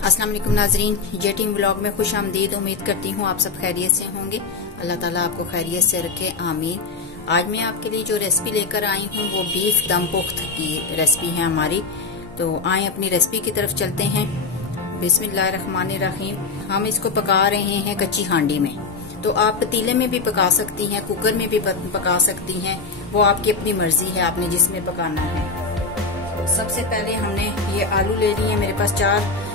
अस्सलाम वालेकुम नाजरीन, जे टीम व्लॉग में खुश आमदीद। उम्मीद करती हूँ आप सब खैरियत से होंगे। अल्लाह ताला आपको खैरियत से रखे, आमीन। आज मैं आपके लिए जो रेसिपी लेकर आई हूँ वो बीफ दम पुख्त की रेसिपी है हमारी। तो आए अपनी रेसिपी की तरफ चलते हैं। बिस्मिल्लाहिर्रहमानिर्रहीम। हम इसको पका रहे हैं कच्ची हांडी में। तो आप पतीले में भी पका सकती हैं, कुकर में भी पका सकती हैं, वो आपकी अपनी मर्जी है, आपने जिसमें पकाना है। सबसे पहले हमने ये आलू ले लिए हैं। मेरे पास 4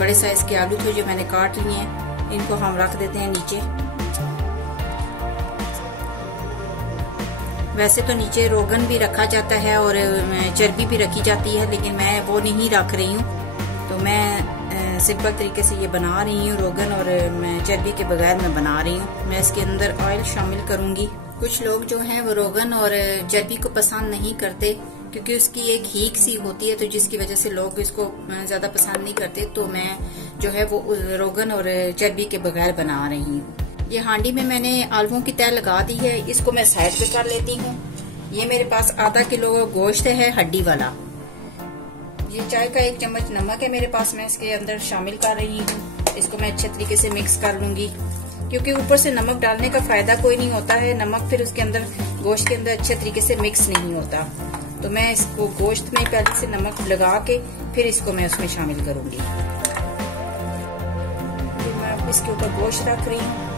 बड़े साइज के आलू थे जो मैंने काट लिए हैं। इनको हम रख देते हैं नीचे। वैसे तो नीचे रोगन भी रखा जाता है और चर्बी भी रखी जाती है, लेकिन मैं वो नहीं रख रही हूँ। तो मैं सिंपल तरीके से ये बना रही हूँ। रोगन और चर्बी के बगैर मैं बना रही हूँ। मैं इसके अंदर ऑयल शामिल करूंगी। कुछ लोग जो हैं वो रोगन और चर्बी को पसंद नहीं करते क्योंकि उसकी एक हीक सी होती है, तो जिसकी वजह से लोग इसको ज्यादा पसंद नहीं करते। तो मैं जो है वो रोगन और चर्बी के बगैर बना रही हूँ। ये हांडी में मैंने आलुओं की तह लगा दी है। इसको मैं साइड पे कर लेती हूँ। ये मेरे पास आधा किलो गोश्त है हड्डी वाला। ये चाय का 1 चम्मच नमक है मेरे पास, मैं इसके अंदर शामिल कर रही हूँ। इसको मैं अच्छे तरीके से मिक्स कर लूंगी क्योंकि ऊपर से नमक डालने का फायदा कोई नहीं होता है। नमक फिर उसके अंदर गोश्त के अंदर अच्छे तरीके से मिक्स नहीं होता। तो मैं इसको गोश्त में पहले से नमक लगा के फिर इसको मैं उसमें शामिल करूंगी। फिर मैं इसके ऊपर गोश्त रख रही हूँ।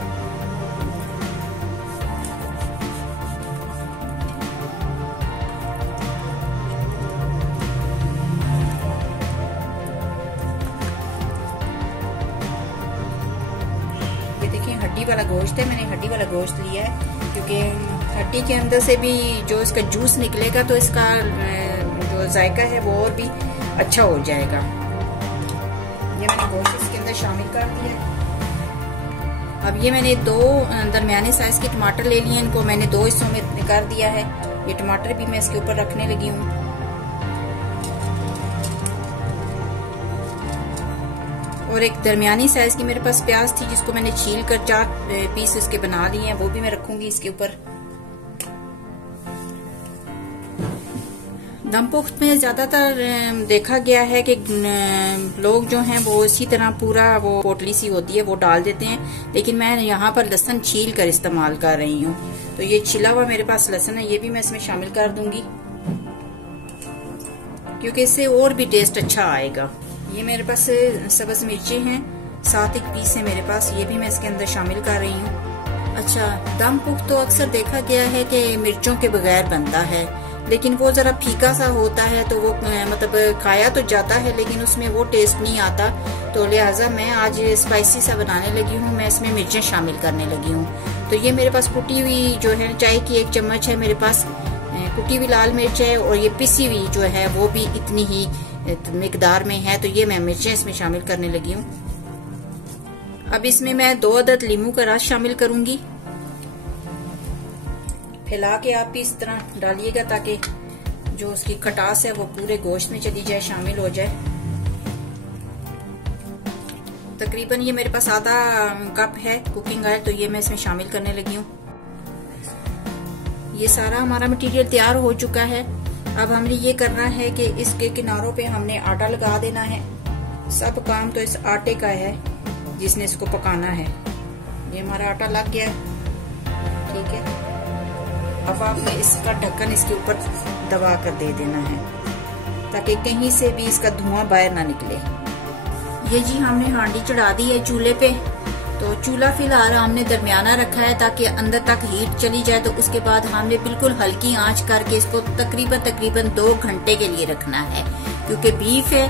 ये देखिए हड्डी वाला गोश्त है। मैंने हड्डी वाला गोश्त लिया है क्योंकि हड्डी के अंदर से भी जो इसका जूस निकलेगा तो इसका जो जायका है वो और भी अच्छा हो जाएगा। ये मैंने गोश्त इसके अंदर शामिल कर दिया। अब ये मैंने 2 दरमियाने साइज के टमाटर ले लिए। इनको मैंने 2 हिस्सों में कर दिया है। ये टमाटर भी मैं इसके ऊपर रखने लगी हूँ। और एक दरमियानी साइज की मेरे पास प्याज थी जिसको मैंने छील कर 4 पीस इसके बना लिए हैं, वो भी मैं रखूंगी इसके ऊपर। दम पुख्त में ज्यादातर देखा गया है कि लोग जो हैं वो इसी तरह पूरा वो पोटली सी होती है वो डाल देते हैं, लेकिन मैं यहाँ पर लहसुन छील कर इस्तेमाल कर रही हूँ। तो ये छिला हुआ मेरे पास लहसुन है, ये भी मैं इसमें शामिल कर दूंगी क्योंकि इससे और भी टेस्ट अच्छा आएगा। ये मेरे पास सब्ज मिर्ची हैं, 7 पीस है मेरे पास, ये भी मैं इसके अंदर शामिल कर रही हूँ। अच्छा, दम पुख्त तो अक्सर देखा गया है कि मिर्चों के बगैर बनता है, लेकिन वो जरा फीका सा होता है तो वो मतलब खाया तो जाता है लेकिन उसमें वो टेस्ट नहीं आता। तो लिहाजा मैं आज स्पाइसी सा बनाने लगी हूँ। मैं इसमें मिर्चें शामिल करने लगी हूँ। तो ये मेरे पास कुटी हुई जो है चाय की 1 चम्मच है मेरे पास कुटी हुई लाल मिर्च है, और ये पिसी हुई जो है वो भी इतनी ही मिकदार में है। तो ये मैं मिर्चें इसमें शामिल करने लगी हूँ। अब इसमें मैं 2 अदद लीमू का रस शामिल करूंगी। फैला के आप इस तरह डालिएगा ताकि जो उसकी खटास है वो पूरे गोश्त में चली जाए, शामिल हो जाए। तकरीबन ये मेरे पास आधा कप है कुकिंग ऑयल, तो ये मैं इसमें शामिल करने लगी हूँ। ये सारा हमारा मटेरियल तैयार हो चुका है। अब हमने ये करना है कि इसके किनारों पे हमने आटा लगा देना है। सब काम तो इस आटे का है जिसने इसको पकाना है। ये हमारा आटा लग गया है, ठीक है। अब आपने इसका ढक्कन इसके ऊपर दबा कर दे देना है ताकि कहीं से भी इसका धुआं बाहर ना निकले। ये जी हमने हांडी चढ़ा दी है चूल्हे पे। तो चूल्हा फिलहाल हमने दरमियाना रखा है ताकि अंदर तक हीट चली जाए। तो उसके बाद हमने बिल्कुल हल्की आंच करके इसको तकरीबन 2 घंटे के लिए रखना है क्योंकि बीफ है,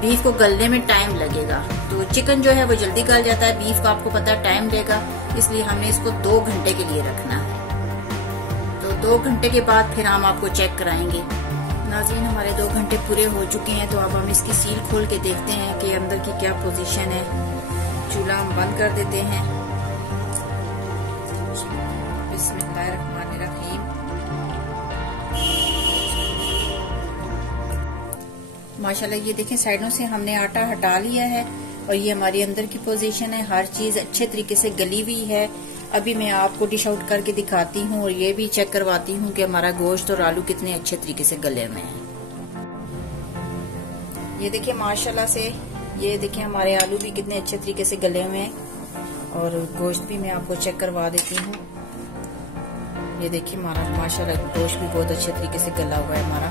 बीफ को गलने में टाइम लगेगा। तो चिकन जो है वो जल्दी गल जाता है, बीफ का आपको पता है टाइम लेगा, इसलिए हमने इसको 2 घंटे के लिए रखना है। तो 2 घंटे के बाद फिर हम आपको चेक कराएंगे। नाज़रीन, हमारे 2 घंटे पूरे हो चुके हैं। तो अब हम इसकी सील खोल के देखते हैं कि अंदर की क्या पोजीशन है। चूल्हा हम बंद कर देते हैं। बिस्मिल्लाहिर्रहमानिर्रहीम। माशाल्लाह ये देखें साइडों से हमने आटा हटा लिया है और ये हमारी अंदर की पोजीशन है। हर चीज अच्छे तरीके से गली हुई है। अभी मैं आपको डिश आउट करके दिखाती हूँ और ये भी चेक करवाती हूँ कि हमारा गोश्त और आलू कितने अच्छे तरीके से गले में है। ये देखिए माशाल्लाह से ये देखिए हमारे आलू भी कितने अच्छे तरीके से गले हुए हैं, और गोश्त भी मैं आपको चेक करवा देती हूँ। ये देखिए हमारा माशाल्लाह गोश्त भी बहुत अच्छे तरीके से गला हुआ है हमारा।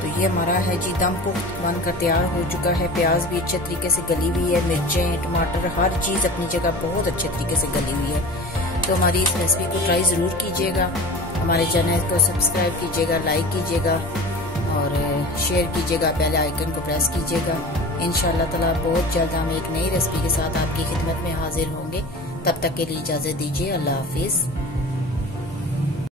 तो ये हमारा है जी दम पुख्त बनकर तैयार हो चुका है। प्याज भी अच्छे तरीके से गली हुई है, मिर्चें, टमाटर, हर चीज़ अपनी जगह बहुत अच्छे तरीके से गली हुई है। तो हमारी इस रेसिपी को ट्राई ज़रूर कीजिएगा। हमारे चैनल को सब्सक्राइब कीजिएगा, लाइक कीजिएगा और शेयर कीजिएगा, बेल आइकन को प्रेस कीजिएगा। इंशाअल्लाह ताला बहुत जल्द हम एक नई रेसिपी के साथ आपकी खिदमत में हाजिर होंगे। तब तक के लिए इजाज़त दीजिए। अल्लाह हाफिज़।